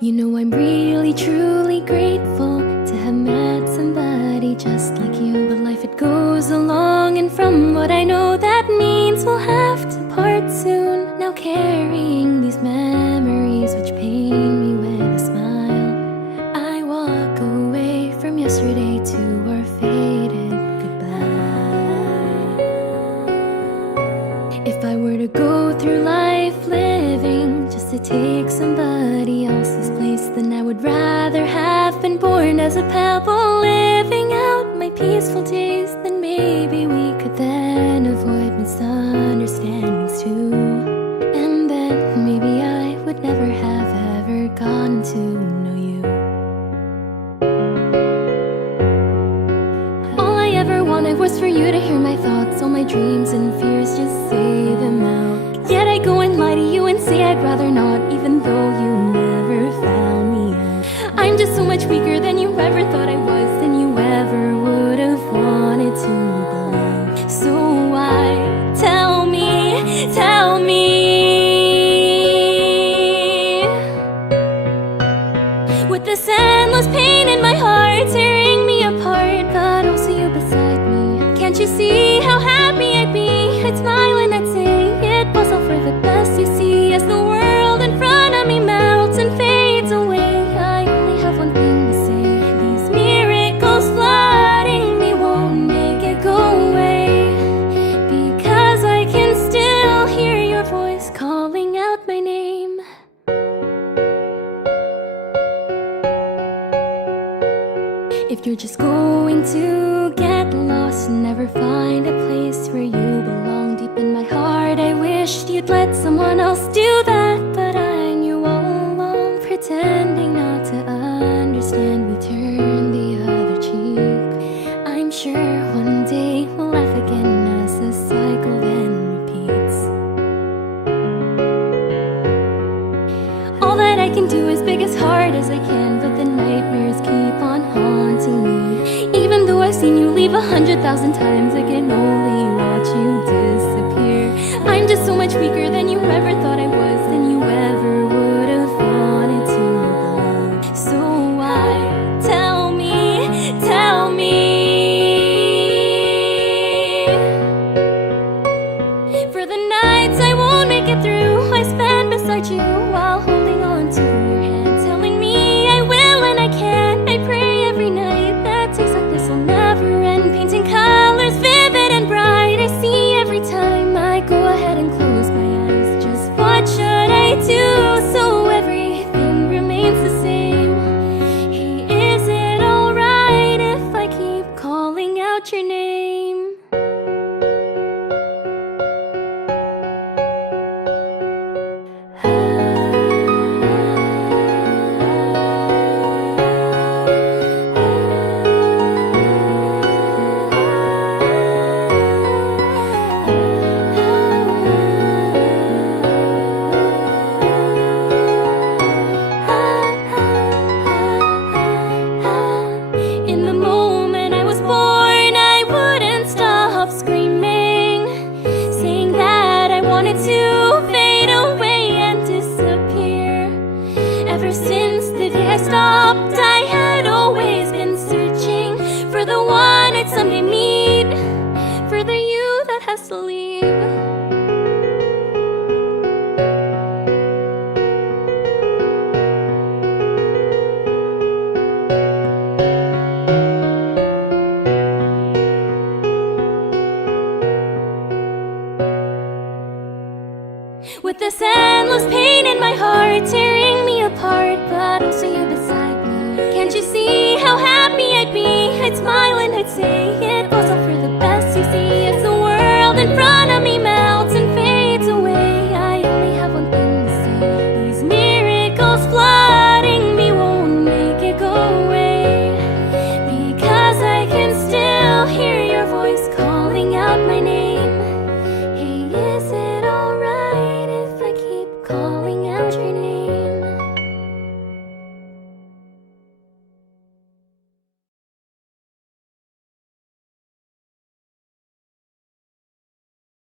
You know I'm really truly grateful to have met somebody just like you. But life it goes along, and from what I know that means we'll have to part soon. Now carrying these memories which pain me with a smile, I walk away from yesterday to our faded goodbye. If I were to go through life living just to take somebody else's place, then I would rather have been born as a pebble, living out my peaceful days. Then maybe we could then avoid misunderstandings too, and then maybe I would never have ever gotten to know you. All I ever wanted was for you to hear my thoughts, all my dreams and fears, just say them out. Yet I go and lie to you and say I'd rather not, even though you never found me out. I'm just so much weaker than you ever thought I was, than you ever would have wanted to believe. So why tell me with this endless pain in my heart tearing me apart, but also you beside me? Can't you see how happy I'd be? I'd smile and I'd say it was all for the best. You see, as the world in front of me melts and fades away, I only have one thing to say: these miracles flooding me won't make it go away, because I can still hear your voice calling out my name. If you're just going to get lost and never find a place where you belong, deep in my heart I wished you'd let someone else do that. But I knew all along, pretending not to understand, we turned the other cheek. I'm sure one day we'll laugh again as the cycle then repeats. All that I can do is beg as hard as I can, but the nightmares keep on haunting me. Even though I've seen you leave 100,000 times, I can only watch you disappear. I'm just so much weaker than you ever thought I was, than you ever would have wanted to believe. So why tell me for the nights I won't make it through, I spend beside you while holding on to your hand, telling me I will and I can. I pray every night that days like this will never end, painting colors vivid and bright I see every time I go ahead and close my eyes. Just what should I do so everything remains the same? Hey, is it alright if I keep calling out your name? Ever since the day I stopped, I had always been searching for the one I'd someday meet, for the you that has to leave. With this endless pain in my heart tearing me apart, but also you beside me. Can't you see how happy I'd be? I'd smile and I'd say it was all for the best.